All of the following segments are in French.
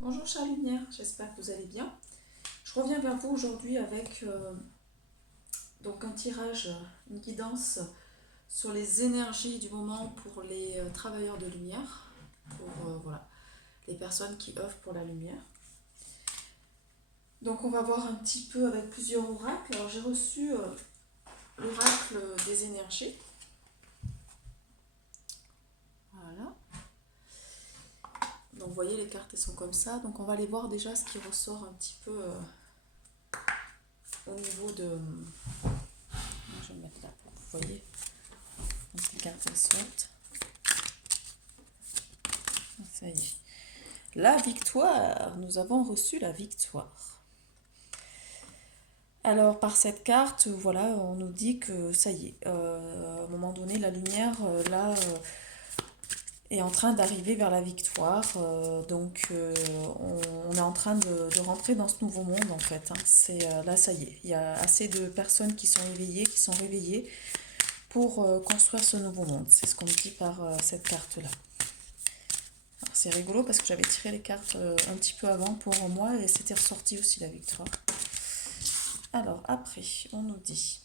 Bonjour chère lumière, j'espère que vous allez bien. Je reviens vers vous aujourd'hui avec donc un tirage, une guidance sur les énergies du moment pour les travailleurs de lumière, pour voilà, les personnes qui œuvrent pour la lumière. Donc on va voir un petit peu avec plusieurs oracles. Alors j'ai reçu l'oracle des énergies. Voilà. Donc vous voyez les cartes elles sont comme ça. Donc on va aller voir déjà ce qui ressort un petit peu au niveau de... Je vais me mettre là pour que vous voyez. Donc les cartes elles sortent. Ça y est. La victoire, nous avons reçu la victoire. Alors par cette carte, voilà, on nous dit que ça y est, à un moment donné, la lumière, est en train d'arriver vers la victoire. On est en train de rentrer dans ce nouveau monde en fait. Là, ça y est, il y a assez de personnes qui sont éveillées, qui sont réveillées pour construire ce nouveau monde. C'est ce qu'on me dit par cette carte-là. C'est rigolo parce que j'avais tiré les cartes un petit peu avant pour moi et c'était ressorti aussi la victoire. Alors après, on nous dit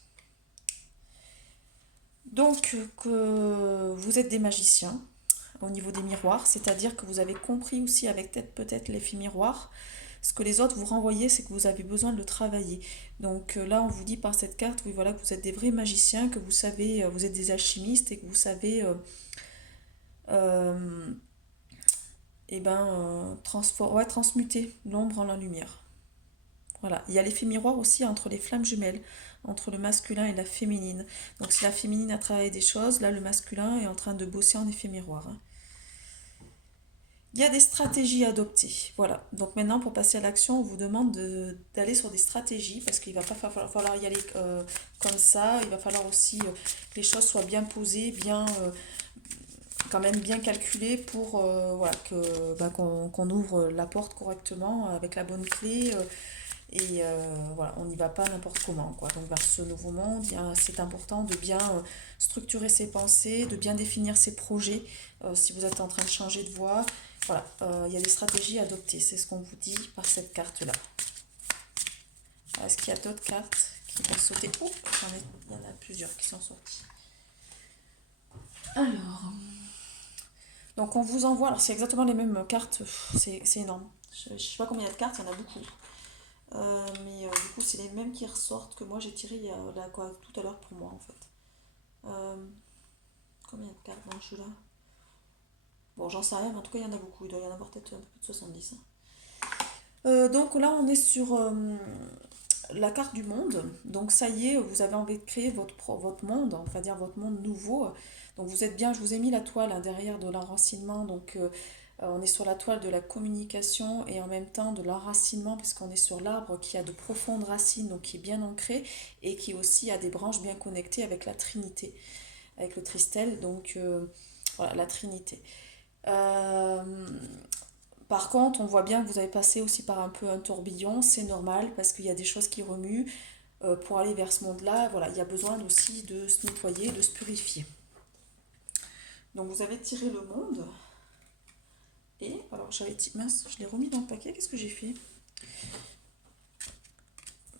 donc que vous êtes des magiciens au niveau des miroirs, c'est-à-dire que vous avez compris aussi avec peut-être l'effet miroir, ce que les autres vous renvoyaient, c'est que vous avez besoin de le travailler. Donc là, on vous dit par cette carte, oui, voilà, que vous êtes des vrais magiciens, que vous savez, vous êtes des alchimistes et que vous savez euh, transmuter l'ombre en la lumière. Voilà, il y a l'effet miroir aussi entre les flammes jumelles, entre le masculin et la féminine. Donc si la féminine a travaillé des choses, là le masculin est en train de bosser en effet miroir. Il y a des stratégies à adopter. Voilà, donc maintenant pour passer à l'action, on vous demande d'aller sur des stratégies parce qu'il va pas falloir y aller comme ça. Il va falloir aussi que les choses soient bien posées, quand même bien calculées pour voilà, qu'on ouvre la porte correctement avec la bonne clé. Voilà, on n'y va pas n'importe comment, quoi. Donc vers ce nouveau monde, c'est important de bien structurer ses pensées, de bien définir ses projets. Si vous êtes en train de changer de voie, voilà, il y a des stratégies à adopter. C'est ce qu'on vous dit par cette carte-là. Est-ce qu'il y a d'autres cartes qui vont sauter? Oh, il y en a plusieurs qui sont sorties. Alors, donc on vous envoie, alors c'est exactement les mêmes cartes, c'est énorme. Je ne sais pas combien il y a de cartes, il y en a beaucoup. Du coup, c'est les mêmes qui ressortent que moi j'ai tiré tout à l'heure pour moi en fait. Euh, Combien de cartes dans le jeu là? Bon, j'en sais rien, mais en tout cas, il y en a beaucoup. Il doit y en avoir peut-être un peu plus de 70. Donc là, on est sur la carte du monde. Donc ça y est, vous avez envie de créer votre monde, on va dire votre monde nouveau. Donc vous êtes bien, je vous ai mis la toile derrière de l'enracinement. Donc on est sur la toile de la communication et en même temps de l'enracinement, puisqu'on est sur l'arbre qui a de profondes racines, donc qui est bien ancré et qui aussi a des branches bien connectées avec la Trinité, avec le Tristel. Donc voilà, la Trinité. Euh, Par contre, on voit bien que vous avez passé aussi par un peu un tourbillon, c'est normal parce qu'il y a des choses qui remuent. Pour aller vers ce monde-là, voilà, il y a besoin aussi de se nettoyer, de se purifier. Donc vous avez tiré le monde. Et alors mince, je l'ai remis dans le paquet, qu'est-ce que j'ai fait?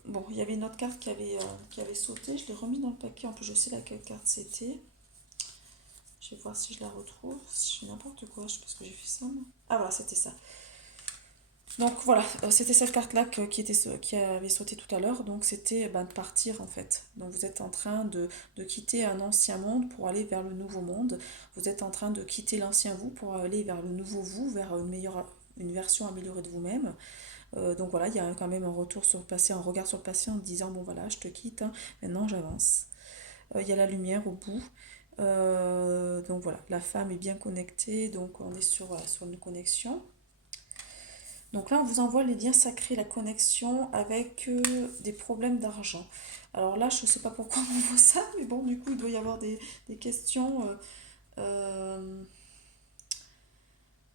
Bon, il y avait une autre carte qui avait sauté, je l'ai remis dans le paquet, en plus je sais laquelle carte c'était. Je vais voir si je la retrouve, si je fais n'importe quoi, je sais pas ce que j'ai fait ça. Ah voilà, c'était ça. Donc voilà, c'était cette carte-là qui avait sauté tout à l'heure, donc c'était de partir en fait. Donc vous êtes en train de quitter un ancien monde pour aller vers le nouveau monde. Vous êtes en train de quitter l'ancien vous pour aller vers le nouveau vous, vers une version améliorée de vous-même. Donc voilà, il y a quand même un retour sur le passé, un regard sur le passé en disant bon voilà, je te quitte, hein, maintenant j'avance. Il y a la lumière au bout. Donc voilà, la femme est bien connectée, donc on est sur une connexion. Donc là, on vous envoie les liens sacrés, la connexion avec des problèmes d'argent. Alors là, je ne sais pas pourquoi on voit ça, mais bon, du coup, il doit y avoir des questions. Euh,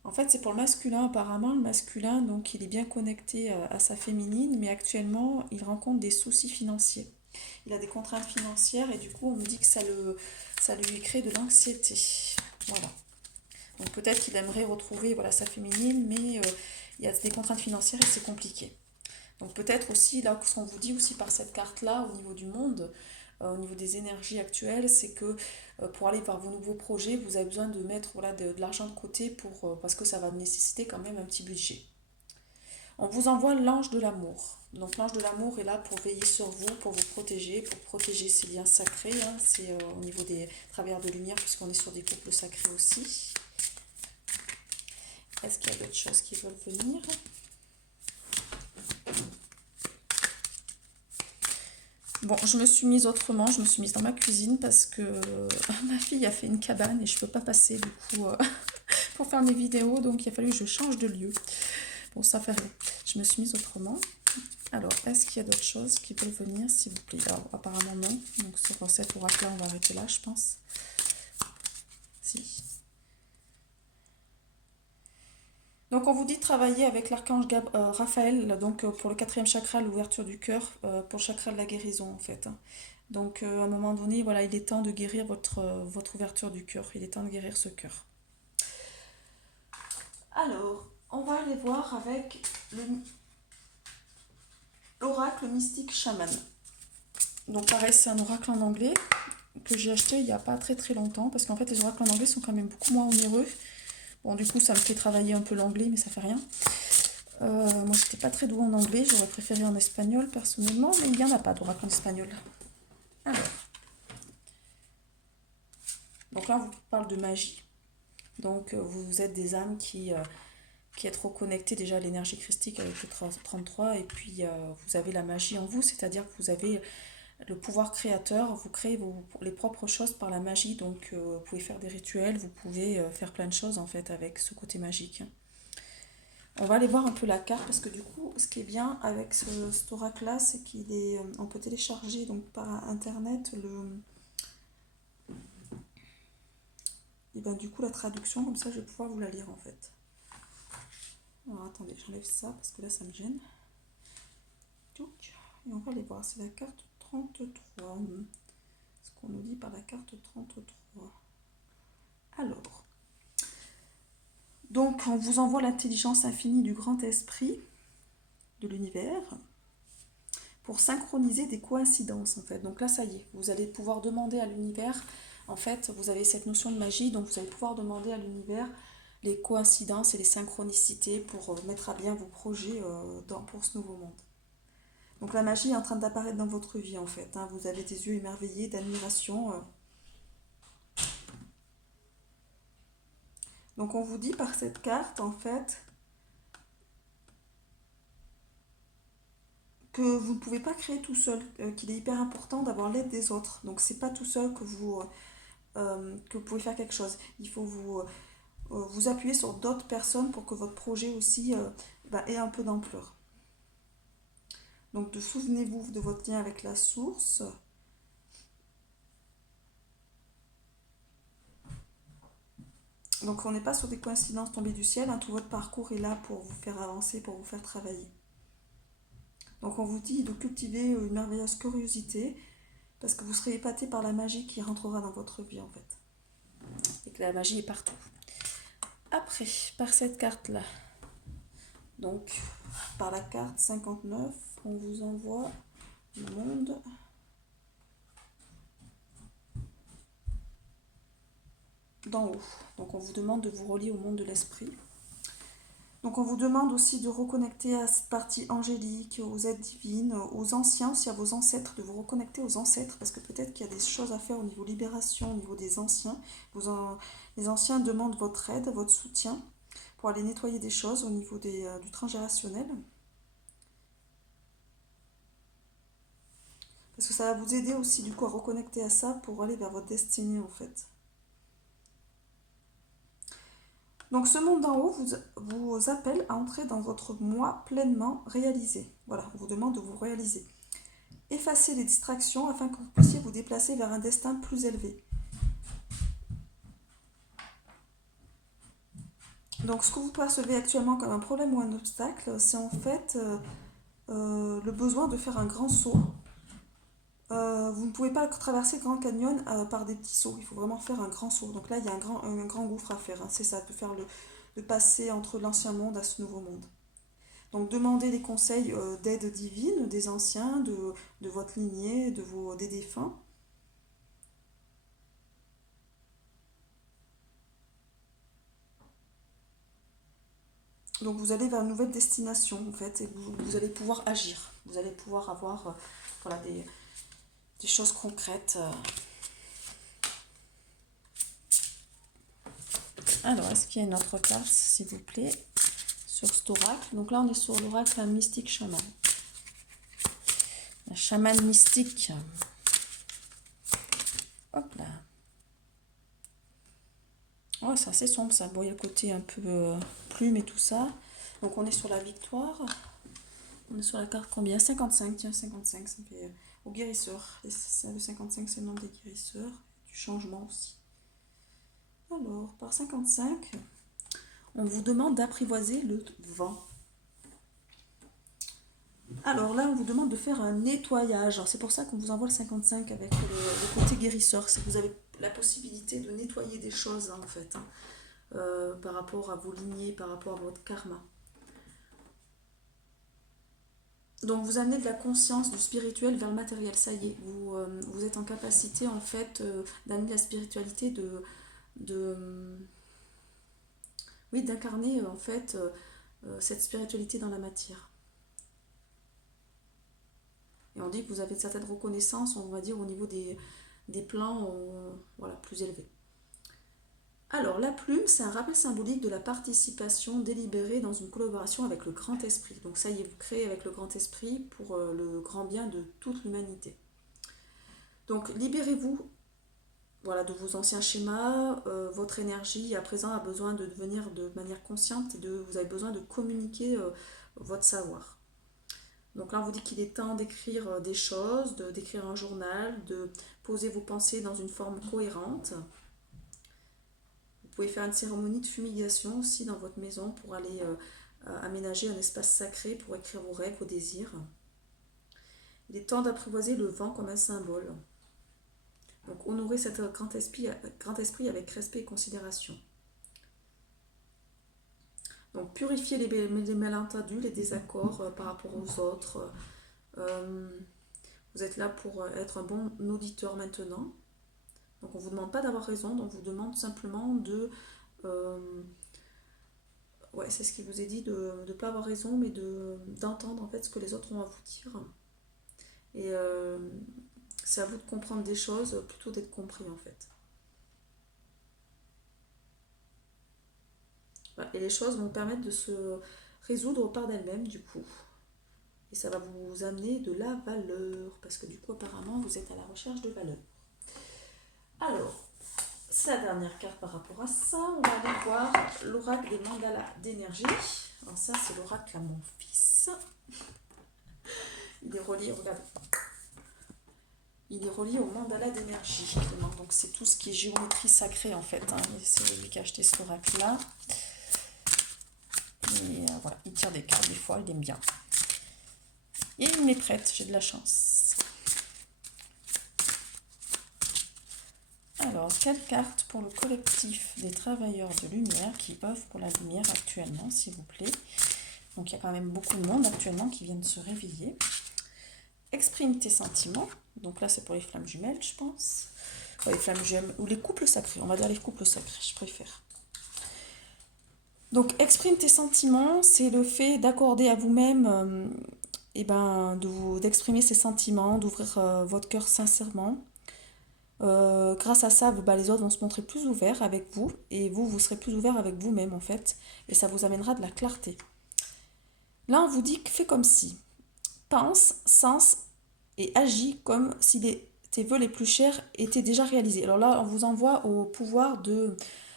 En fait, c'est pour le masculin, apparemment. Le masculin, donc, il est bien connecté à sa féminine, mais actuellement, il rencontre des soucis financiers. Il a des contraintes financières et du coup, on me dit que ça lui crée de l'anxiété. Voilà. Donc peut-être qu'il aimerait retrouver voilà, sa féminine, mais il y a des contraintes financières et c'est compliqué. Donc peut-être aussi, là, ce qu'on vous dit aussi par cette carte-là, au niveau du monde, au niveau des énergies actuelles, c'est que pour aller vers vos nouveaux projets, vous avez besoin de mettre voilà, de l'argent de côté parce que ça va nécessiter quand même un petit budget. On vous envoie l'ange de l'amour. Donc l'ange de l'amour est là pour veiller sur vous, pour vous protéger, pour protéger ces liens sacrés. Hein. C'est au niveau des travers de lumière, puisqu'on est sur des couples sacrés aussi. Est-ce qu'il y a d'autres choses qui veulent venir? Bon, je me suis mise autrement, je me suis mise dans ma cuisine parce que ma fille a fait une cabane et je ne peux pas passer du coup pour faire mes vidéos, donc il a fallu que je change de lieu. Bon, ça fait rien. Je me suis mise autrement. Alors, est-ce qu'il y a d'autres choses qui peuvent venir, s'il vous plaît? Alors, apparemment non. Donc, sur cet oracle-là, on va arrêter là, je pense. Si. Donc, on vous dit de travailler avec l'archange Raphaël, donc pour le 4e chakra, l'ouverture du cœur, pour le chakra de la guérison, en fait. Donc, à un moment donné, voilà, il est temps de guérir votre ouverture du cœur. Il est temps de guérir ce cœur. Alors, on va aller voir avec l'oracle mystique chaman. Donc pareil, c'est un oracle en anglais que j'ai acheté il n'y a pas très très longtemps parce qu'en fait les oracles en anglais sont quand même beaucoup moins onéreux. Bon, du coup ça me fait travailler un peu l'anglais, mais ça fait rien. Moi j'étais pas très douée en anglais, j'aurais préféré en espagnol personnellement, mais il n'y en a pas d'oracle en espagnol. Alors, donc là on vous parle de magie. Donc vous êtes des âmes qui êtes reconnectées déjà à l'énergie christique avec le 33, et puis vous avez la magie en vous, c'est-à-dire que vous avez le pouvoir créateur, vous créez les propres choses par la magie, donc vous pouvez faire des rituels, vous pouvez faire plein de choses en fait avec ce côté magique. On va aller voir un peu la carte parce que du coup, ce qui est bien avec cet oracle-là, c'est on peut télécharger donc par internet et ben du coup la traduction, comme ça je vais pouvoir vous la lire en fait. Alors attendez, j'enlève ça parce que là ça me gêne. Et on va aller voir, c'est la carte 33. Ce qu'on nous dit par la carte 33. Alors, donc on vous envoie l'intelligence infinie du grand esprit de l'univers pour synchroniser des coïncidences en fait. Donc là ça y est, vous allez pouvoir demander à l'univers, en fait vous avez cette notion de magie, donc vous allez pouvoir demander à l'univers les coïncidences et les synchronicités pour mettre à bien vos projets pour ce nouveau monde. Donc la magie est en train d'apparaître dans votre vie en fait. Hein. Vous avez des yeux émerveillés d'admiration. Donc on vous dit par cette carte en fait que vous ne pouvez pas créer tout seul, qu'il est hyper important d'avoir l'aide des autres. Donc c'est pas tout seul que vous pouvez faire quelque chose. Il faut vous appuyer sur d'autres personnes pour que votre projet aussi ait un peu d'ampleur. Donc souvenez-vous de votre lien avec la source. Donc on n'est pas sur des coïncidences tombées du ciel, hein. Tout votre parcours est là pour vous faire avancer, pour vous faire travailler. Donc on vous dit de cultiver une merveilleuse curiosité, parce que vous serez épaté par la magie qui rentrera dans votre vie en fait. Et que la magie est partout. Après, par cette carte-là, donc par la carte 59, on vous envoie le monde d'en haut. Donc on vous demande de vous relier au monde de l'esprit. Donc on vous demande aussi de reconnecter à cette partie angélique, aux aides divines, aux anciens, aussi à vos ancêtres, de vous reconnecter aux ancêtres, parce que peut-être qu'il y a des choses à faire au niveau libération, au niveau des anciens. Les anciens demandent votre aide, votre soutien, pour aller nettoyer des choses au niveau du transgénérationnel. Parce que ça va vous aider aussi du coup à reconnecter à ça pour aller vers votre destinée en fait. Donc ce monde d'en haut vous appelle à entrer dans votre moi pleinement réalisé. Voilà, on vous demande de vous réaliser. Effacez les distractions afin que vous puissiez vous déplacer vers un destin plus élevé. Donc ce que vous percevez actuellement comme un problème ou un obstacle, c'est en fait le besoin de faire un grand saut. Vous ne pouvez pas traverser le Grand Canyon par des petits sauts, il faut vraiment faire un grand saut. Donc là, il y a un grand gouffre à faire, hein. C'est ça, de passer entre l'ancien monde à ce nouveau monde. Donc demandez des conseils d'aide divine des anciens, de votre lignée, des défunts. Donc vous allez vers une nouvelle destination en fait et vous allez pouvoir agir. Vous allez pouvoir avoir voilà, des choses concrètes. Alors, est-ce qu'il y a une autre carte, s'il vous plaît, sur cet oracle? Donc là, on est sur l'oracle mystique chaman. Un chaman mystique. Hop là. Oh, c'est assez sombre ça. Bon, il y a le côté un peu plume et tout ça. Donc on est sur la victoire. On est sur la carte combien? 55, tiens, 55, ça fait au guérisseur. Le 55, c'est le nom des guérisseurs. Du changement aussi. Alors, par 55, on vous demande d'apprivoiser le vent. Alors là, on vous demande de faire un nettoyage. C'est pour ça qu'on vous envoie le 55 avec le côté guérisseur. C'est que vous avez la possibilité de nettoyer des choses, hein, en fait, hein, par rapport à vos lignées, par rapport à votre karma. Donc vous amenez de la conscience du spirituel vers le matériel. Ça y est, vous êtes en capacité, en fait, d'amener la spiritualité, oui, d'incarner, en fait, cette spiritualité dans la matière. Et on dit que vous avez une certaine reconnaissance, on va dire, au niveau des plans voilà, plus élevés. Alors, la plume, c'est un rappel symbolique de la participation délibérée dans une collaboration avec le grand esprit. Donc ça y est, vous créez avec le grand esprit pour le grand bien de toute l'humanité. Donc, libérez-vous voilà, de vos anciens schémas, votre énergie à présent a besoin de devenir de manière consciente, vous avez besoin de communiquer votre savoir. Donc là, on vous dit qu'il est temps d'écrire des choses, d'écrire un journal, de poser vos pensées dans une forme cohérente. Vous pouvez faire une cérémonie de fumigation aussi dans votre maison pour aller aménager un espace sacré pour écrire vos rêves, vos désirs. Il est temps d'apprivoiser le vent comme un symbole. Donc honorer cet grand esprit avec respect et considération. Donc purifier les malentendus, les désaccords par rapport aux autres. Vous êtes là pour être un bon auditeur maintenant. Donc on ne vous demande pas d'avoir raison, donc on vous demande simplement ouais, c'est ce qui vous est dit, de ne pas avoir raison, mais d'entendre en fait ce que les autres ont à vous dire. Et c'est à vous de comprendre des choses plutôt d'être compris en fait. Voilà. Et les choses vont permettre de se résoudre par d'elles-mêmes du coup. Et ça va vous amener de la valeur, parce que du coup apparemment vous êtes à la recherche de valeur. Alors, c'est la dernière carte par rapport à ça. On va aller voir l'oracle des mandalas d'énergie. Alors ça, c'est l'oracle à mon fils. Il est relié, regarde. Il est relié au mandala d'énergie. Donc c'est tout ce qui est géométrie sacrée en fait. Hein. C'est lui qui a acheté cet oracle-là. Et voilà, il tire des cartes des fois, il aime bien. Et il m'est prête, j'ai de la chance. Alors, quelle carte pour le collectif des travailleurs de lumière qui œuvrent pour la lumière actuellement, s'il vous plaît? Donc, il y a quand même beaucoup de monde actuellement qui viennent se réveiller. Exprime tes sentiments. Donc là, c'est pour les flammes jumelles, je pense. Enfin, les flammes jumelles, ou les couples sacrés. On va dire les couples sacrés, je préfère. Donc, exprime tes sentiments, c'est le fait d'accorder à vous-même, d'exprimer ses sentiments, d'ouvrir votre cœur sincèrement. Grâce à ça, les autres vont se montrer plus ouverts avec vous et vous serez plus ouvert avec vous-même en fait et ça vous amènera de la clarté. Là, on vous dit que fais comme si. Pense, sens et agis comme si tes vœux les plus chers étaient déjà réalisés. Alors là, on vous envoie au pouvoir de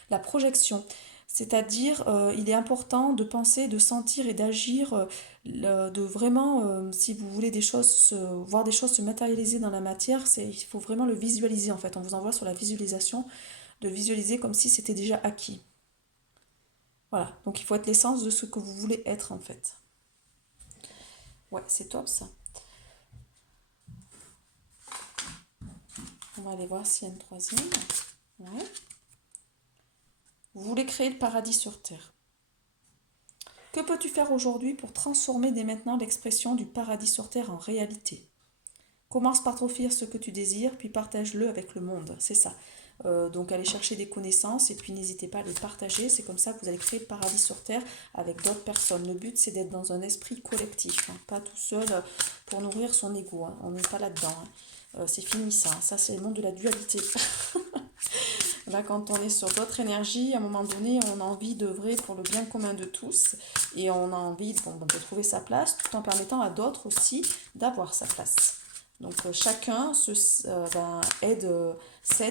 la projection. C'est-à-dire, il est important de penser, de sentir et d'agir, de vraiment, si vous voulez voir des choses se matérialiser dans la matière, il faut vraiment le visualiser en fait. On vous envoie sur la visualisation, de visualiser comme si c'était déjà acquis. Voilà, donc il faut être l'essence de ce que vous voulez être en fait. Ouais, c'est top ça. On va aller voir s'il y a une troisième. Ouais. Vous voulez créer le paradis sur terre. Que Que peux-tu faire aujourd'hui pour transformer dès maintenant l'expression du paradis sur terre en réalité? Commence par t'offrir ce que tu désires, puis partage-le avec le monde. C'est ça. Donc allez chercher des connaissances et puis n'hésitez pas à les partager. C'est comme ça que vous allez créer le paradis sur terre avec d'autres personnes. Le but c'est d'être dans un esprit collectif, hein, pas tout seul pour nourrir son ego. Hein. On n'est pas là-dedans. Hein. C'est fini ça. Ça c'est le monde de la dualité. Là, quand on est sur d'autres énergies, à un moment donné, on a envie d'œuvrer pour le bien commun de tous et on a envie de trouver sa place tout en permettant à d'autres aussi d'avoir sa place. Donc chacun s'aide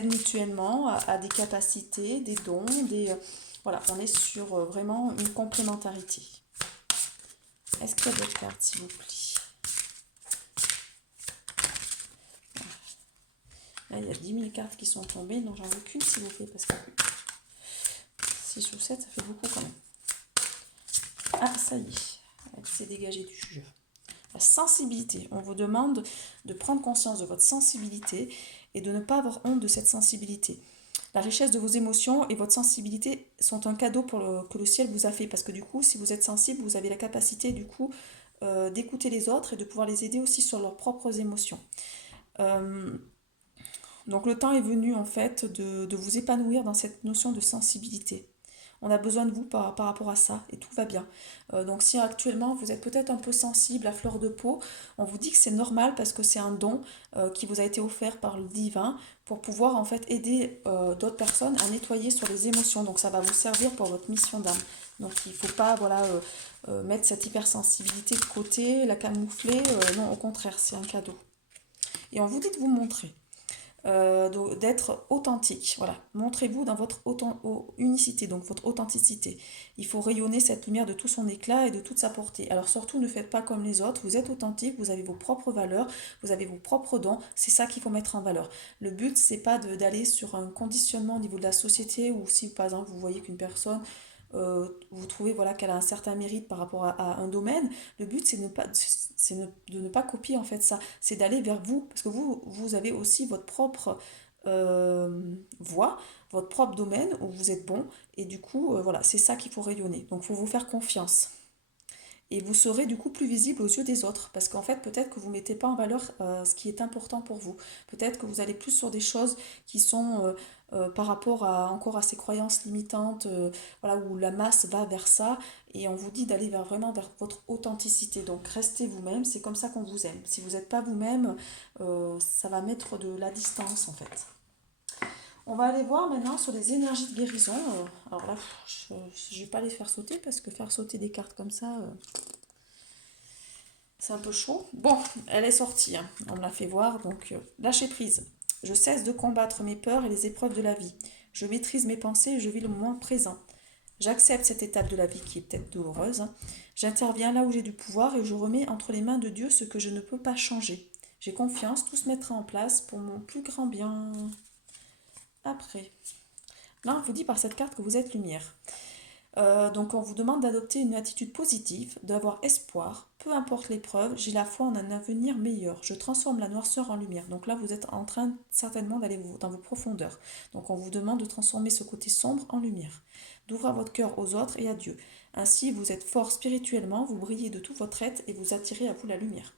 mutuellement à des capacités, des dons, voilà, on est sur vraiment une complémentarité. Est-ce qu'il y a d'autres cartes, s'il vous plaît? Là, il y a 10 000 cartes qui sont tombées, donc j'en veux qu'une, s'il vous plaît, parce que 6 ou 7, ça fait beaucoup quand même. Ah, ça y est, elle s'est dégagée du jeu. La sensibilité. On vous demande de prendre conscience de votre sensibilité et de ne pas avoir honte de cette sensibilité. La richesse de vos émotions et votre sensibilité sont un cadeau que le ciel vous a fait. Parce que du coup, si vous êtes sensible, vous avez la capacité du coup d'écouter les autres et de pouvoir les aider aussi sur leurs propres émotions. Donc le temps est venu en fait de vous épanouir dans cette notion de sensibilité. On a besoin de vous par rapport à ça et tout va bien. Donc si actuellement vous êtes peut-être un peu sensible à fleur de peau, on vous dit que c'est normal parce que c'est un don qui vous a été offert par le divin pour pouvoir en fait aider d'autres personnes à nettoyer sur les émotions. Donc ça va vous servir pour votre mission d'âme. Donc il ne faut pas mettre cette hypersensibilité de côté, la camoufler. Non, au contraire, c'est un cadeau. Et on vous dit de vous montrer. D'être authentique. Voilà, montrez-vous dans votre unicité, donc votre authenticité. Il faut rayonner cette lumière de tout son éclat et de toute sa portée. Alors surtout, ne faites pas comme les autres, vous êtes authentique, vous avez vos propres valeurs, vous avez vos propres dons, c'est ça qu'il faut mettre en valeur. Le but, c'est pas d'aller sur un conditionnement au niveau de la société, ou si par exemple vous voyez qu'une personne vous trouvez voilà, qu'elle a un certain mérite par rapport à un domaine, le but c'est de ne pas copier en fait ça, c'est d'aller vers vous, parce que vous avez aussi votre propre voie, votre propre domaine où vous êtes bon, et du coup voilà, c'est ça qu'il faut rayonner, donc il faut vous faire confiance. Et vous serez du coup plus visible aux yeux des autres, parce qu'en fait peut-être que vous ne mettez pas en valeur ce qui est important pour vous. Peut-être que vous allez plus sur des choses qui sont par rapport encore à ces croyances limitantes, voilà, où la masse va vers ça, et on vous dit d'aller vraiment vers votre authenticité. Donc restez vous-même, c'est comme ça qu'on vous aime. Si vous n'êtes pas vous-même, ça va mettre de la distance en fait. On va aller voir maintenant sur les énergies de guérison. Alors là, je ne vais pas les faire sauter parce que faire sauter des cartes comme ça, c'est un peu chaud. Bon, elle est sortie, hein. On me l'a fait voir. Donc, lâcher prise. Je cesse de combattre mes peurs et les épreuves de la vie. Je maîtrise mes pensées et je vis le moment présent. J'accepte cette étape de la vie qui est peut-être douloureuse. Hein. J'interviens là où j'ai du pouvoir et je remets entre les mains de Dieu ce que je ne peux pas changer. J'ai confiance, tout se mettra en place pour mon plus grand bien. Après. Là, on vous dit par cette carte que vous êtes lumière. Donc on vous demande d'adopter une attitude positive, d'avoir espoir, peu importe l'épreuve, j'ai la foi en un avenir meilleur. Je transforme la noirceur en lumière. Donc là, vous êtes en train certainement d'aller dans vos profondeurs. Donc on vous demande de transformer ce côté sombre en lumière, d'ouvrir votre cœur aux autres et à Dieu. Ainsi, vous êtes fort spirituellement, vous brillez de tout votre être et vous attirez à vous la lumière.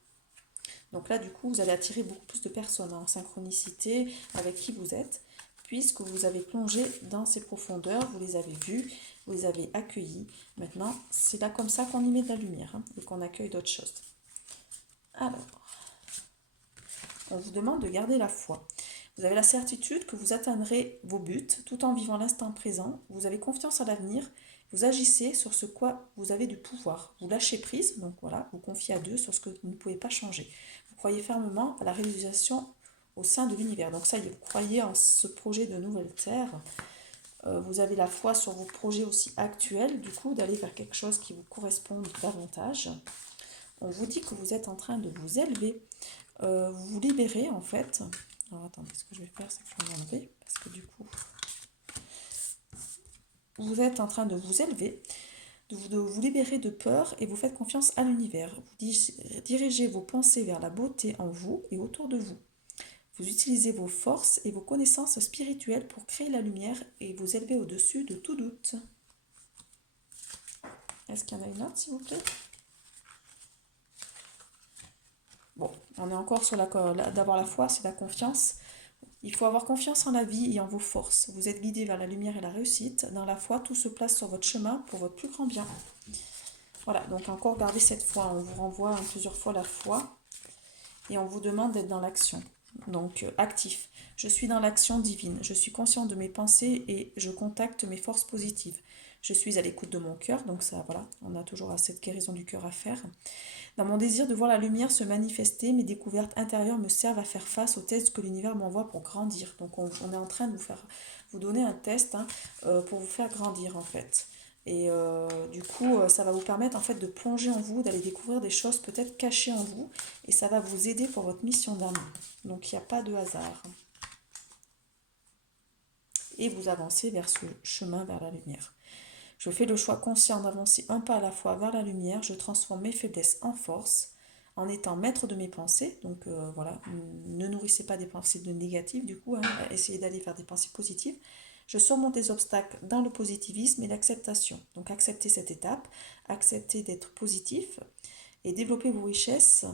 Donc là, du coup, vous allez attirer beaucoup plus de personnes en synchronicité avec qui vous êtes, puisque vous avez plongé dans ces profondeurs, vous les avez vues, vous les avez accueillis. Maintenant, c'est là comme ça qu'on y met de la lumière, hein, et qu'on accueille d'autres choses. Alors, on vous demande de garder la foi. Vous avez la certitude que vous atteindrez vos buts tout en vivant l'instant présent. Vous avez confiance à l'avenir. Vous agissez sur ce quoi vous avez du pouvoir. Vous lâchez prise, donc voilà, vous confiez à Dieu sur ce que vous ne pouvez pas changer. Vous croyez fermement à la réalisation au sein de l'univers. Donc ça y est, vous croyez en ce projet de nouvelle terre. Vous avez la foi sur vos projets aussi actuels, du coup, d'aller vers quelque chose qui vous corresponde davantage. On vous dit que vous êtes en train de vous élever, vous vous libérez en fait. Alors attendez, ce que je vais faire, c'est que je vais l'enlever, parce que du coup, vous êtes en train de vous élever, de vous libérer de peur et vous faites confiance à l'univers. Vous dirigez vos pensées vers la beauté en vous et autour de vous. Vous utilisez vos forces et vos connaissances spirituelles pour créer la lumière et vous élever au-dessus de tout doute. Est-ce qu'il y en a une autre, s'il vous plaît? Bon, on est encore sur d'avoir la foi, c'est la confiance. Il faut avoir confiance en la vie et en vos forces. Vous êtes guidé vers la lumière et la réussite. Dans la foi, tout se place sur votre chemin pour votre plus grand bien. Voilà, donc encore gardez cette foi. On vous renvoie plusieurs fois la foi et on vous demande d'être dans l'action. Donc actif. Je suis dans l'action divine. Je suis conscient de mes pensées et je contacte mes forces positives. Je suis à l'écoute de mon cœur. Donc ça, voilà, on a toujours cette guérison du cœur à faire. Dans mon désir de voir la lumière se manifester, mes découvertes intérieures me servent à faire face aux tests que l'univers m'envoie pour grandir. Donc on est en train de vous donner un test pour vous faire grandir en fait. Et du coup, ça va vous permettre en fait de plonger en vous, d'aller découvrir des choses peut-être cachées en vous, et ça va vous aider pour votre mission d'âme. Donc il n'y a pas de hasard. Et vous avancez vers ce chemin vers la lumière. Je fais le choix conscient d'avancer un pas à la fois vers la lumière. Je transforme mes faiblesses en force en étant maître de mes pensées. Donc voilà, ne nourrissez pas des pensées négatives du coup, essayez d'aller vers des pensées positives. Je surmonte les obstacles dans le positivisme et l'acceptation. Donc acceptez cette étape, acceptez d'être positif et développez vos richesses.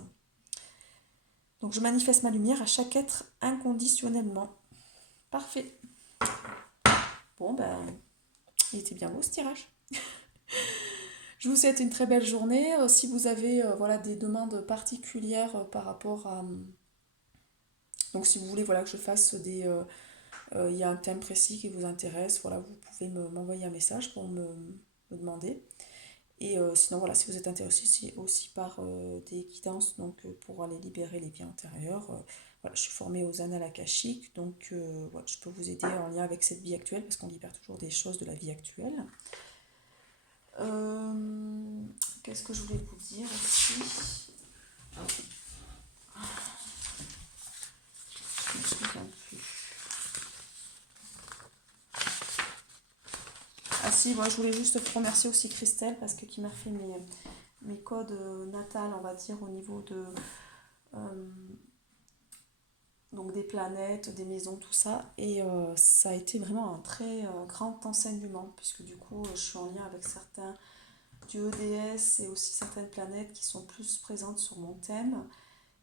Donc je manifeste ma lumière à chaque être inconditionnellement. Parfait. Bon ben, il était bien beau ce tirage. Je vous souhaite une très belle journée. Si vous avez voilà, des demandes particulières par rapport à... Donc si vous voulez voilà, que je fasse il y a un thème précis qui vous intéresse, voilà, vous pouvez m'envoyer un message pour me demander. Et sinon, voilà, si vous êtes intéressé aussi par des guidances donc, pour aller libérer les vies antérieures, voilà, je suis formée aux annales akashiques, donc voilà, je peux vous aider en lien avec cette vie actuelle parce qu'on libère toujours des choses de la vie actuelle. Qu'est-ce que je voulais vous dire aussi? Je ne me souviens plus. Ah si, moi je voulais juste remercier aussi Christelle parce que qui m'a fait mes codes natals, on va dire, au niveau de donc des planètes, des maisons, tout ça. Et ça a été vraiment un très grand enseignement puisque du coup je suis en lien avec certains dieux, déesses et aussi certaines planètes qui sont plus présentes sur mon thème.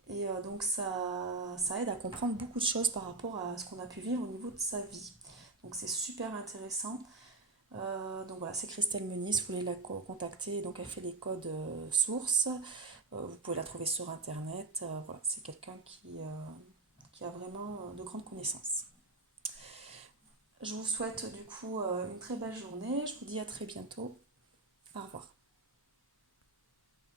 Et donc ça aide à comprendre beaucoup de choses par rapport à ce qu'on a pu vivre au niveau de sa vie. Donc c'est super intéressant. Donc voilà, c'est Christelle Meunier, si vous voulez la contacter. Donc elle fait les codes sources. Vous pouvez la trouver sur internet. Voilà, c'est quelqu'un qui a vraiment de grandes connaissances. Je vous souhaite du coup une très belle journée. Je vous dis à très bientôt. Au revoir.